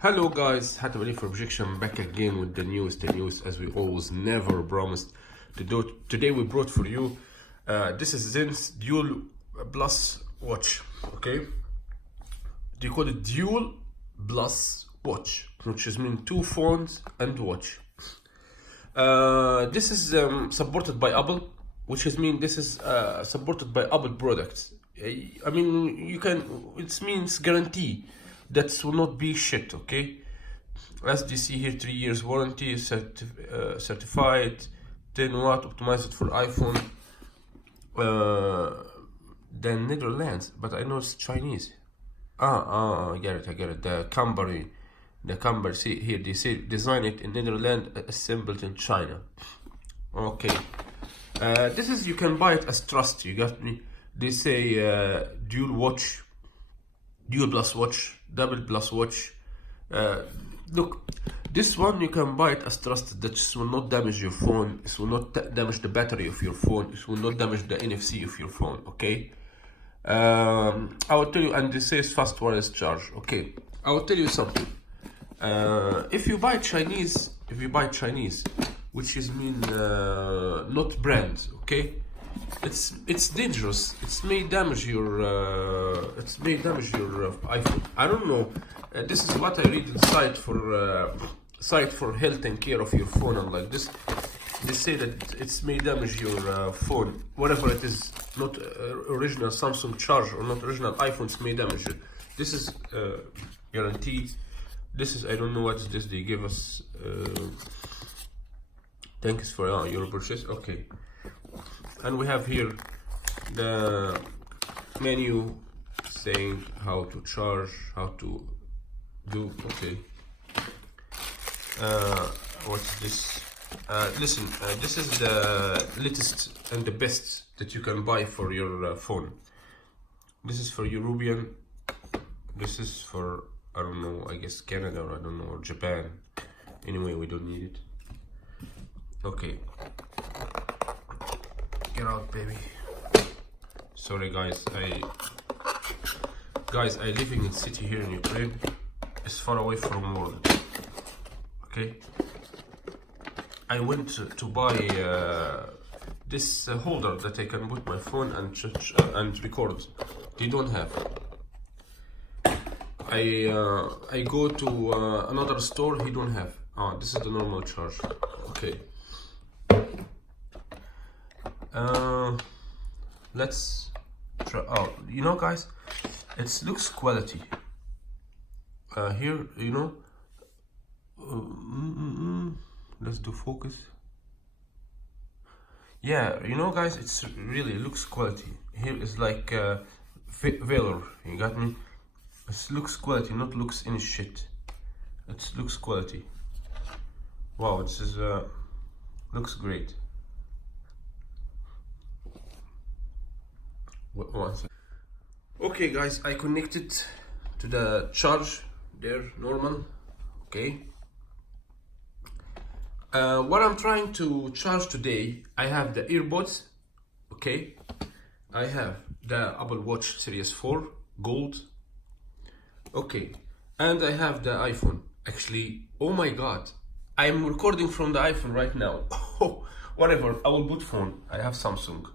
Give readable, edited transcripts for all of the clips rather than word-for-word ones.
Hello guys, had a for projection back again with the news as we always never promised to do. Today we brought for you, this is Zens Dual+Watch, okay? They call it Dual+Watch, which is mean two phones and watch. This is supported by Apple, which is mean this is supported by Apple products. I mean, you can, it means guarantee that will not be shit, okay? As you see here, 3 years warranty, certified, 10 watt, optimized for iPhone. Then Netherlands, but I know it's Chinese. I get it. The company, see here, they say design it in Netherlands, assembled in China. Okay. This is, you can buy it as trust, you got me? They say Dual+Watch, Double+Watch. Look, this one you can buy it as trusted. That will not damage your phone. It will not damage the battery of your phone. It will not damage the NFC of your phone. Okay. I will tell you, and this says fast wireless charge. Okay. I will tell you something. If you buy Chinese, which is mean not brand. Okay. It's dangerous. It may damage your iPhone. I don't know. This is what I read in site for health and care of your phone, and like this, they say that it may damage your phone, whatever it is. Not original Samsung charge or not original iPhones may damage it. This is guaranteed. This is, I don't know what is this. They give us. Thanks for your purchase. Okay. And we have here the menu saying how to charge, how to do. Okay. What's this? Listen, this is the latest and the best that you can buy for your phone. This is for European. This is for, I don't know, I guess Canada, or I don't know, or Japan. Anyway, we don't need it. Okay. Get out, baby. Sorry guys, I living in city here in Ukraine. It's far away from world. Okay. I went to buy this holder that I can put my phone and record. They don't have. I go to another store. He don't have. This is the normal charge. Okay. Let's try. You know, guys, it looks quality. Here, you know. Let's do focus. Yeah, you know, guys, it's really looks quality. Here is like valor. You got me? It looks quality, not looks any shit. It looks quality. Wow, this is looks great. Okay guys, I connected to the charge there, normal. Okay. What I'm trying to charge today, I have the earbuds. Okay. I have the Apple Watch Series 4 Gold. Okay. And I have the iPhone. Actually, oh my god, I'm recording from the iPhone right now. Oh, whatever, I will put phone. I have Samsung.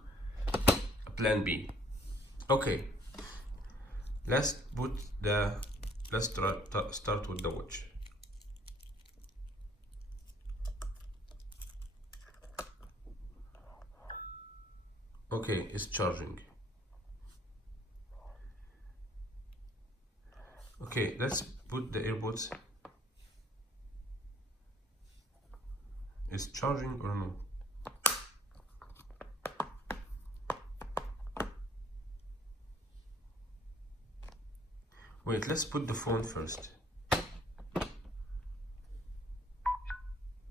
Plan B. Okay, let's start with the watch. Okay, it's charging. Okay, let's put the earbuds. Is charging or no? Wait, let's put the phone first.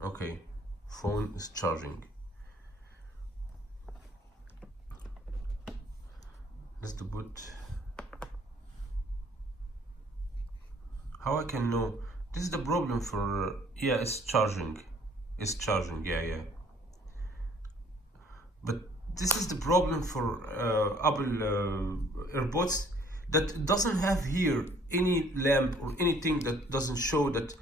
Okay, phone is charging. Let's do boot. How I can know? This is the problem for, yeah, it's charging. It's charging, yeah. But this is the problem for Apple AirPods. that doesn't have here any lamp or anything that doesn't show that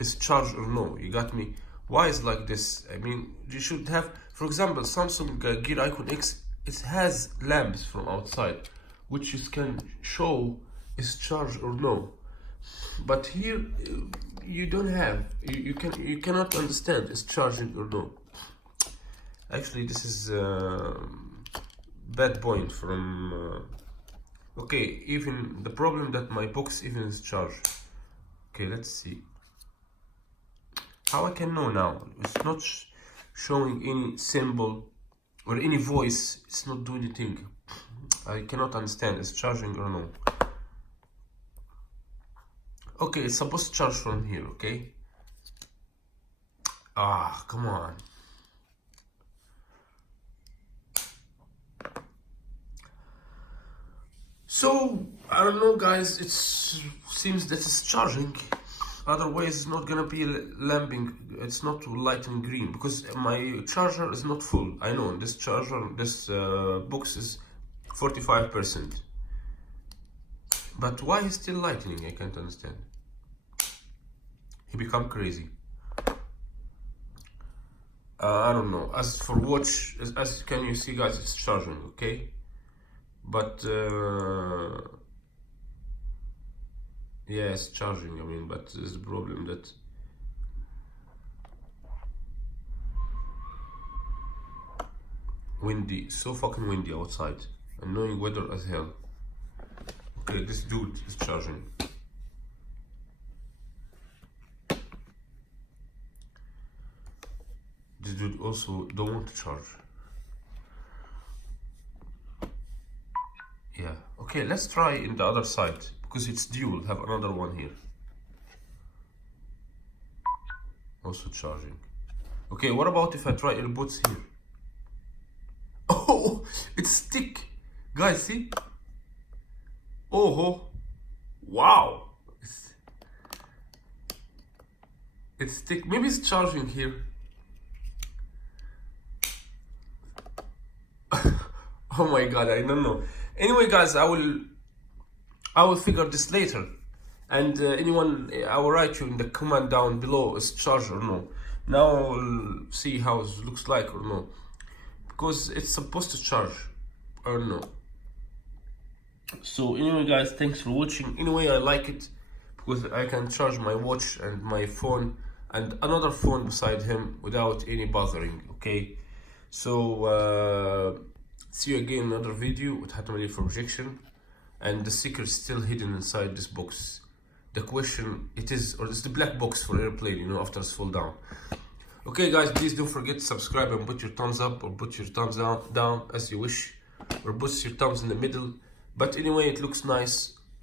it's charged or no. You got me? Why is like this? I mean, you should have, for example, Samsung Gear Icon X, it has lamps from outside which you can show is charged or no. But here you don't have, you cannot understand it's charging or no. Actually, this is bad point from okay, even the problem that my box even is charged. Okay, let's see how I can know now. It's not showing any symbol or any voice. It's not doing anything. I cannot understand it's charging or no. Okay, it's supposed to charge from here. Okay, come on. So I don't know, guys, it seems that it's charging, otherwise it's not gonna be lamping, it's not lighting green, because my charger is not full. I know this charger, this box is 45%, but why is still lightning? I can't understand. He become crazy. I don't know. As for watch, as can you see, guys, it's charging, okay, but yeah, it's charging. I mean, but there's a problem that windy, so fucking windy outside, annoying weather as hell. Okay, this dude is charging. This dude also don't want to charge. Yeah, okay, let's try in the other side, because it's dual, have another one here. Also charging. Okay, what about if I try earbuds here? Oh, it's stick. Guys, see? Oh, wow. It's stick. Maybe it's charging here. Oh my god, I don't know. Anyway, guys, I will figure this later. And anyone, I will write you in the comment down below, is charged or no. Now I will see how it looks like or no, because it's supposed to charge or no. So anyway, guys, thanks for watching. Anyway, I like it because I can charge my watch and my phone and another phone beside him without any bothering. Okay, so see you again in another video with automatic projection, and the secret is still hidden inside this box. The question, it is, or it's the black box for airplane, you know, after it's fall down. Okay, guys, please don't forget to subscribe and put your thumbs up or put your thumbs down as you wish, or put your thumbs in the middle. But anyway, it looks nice.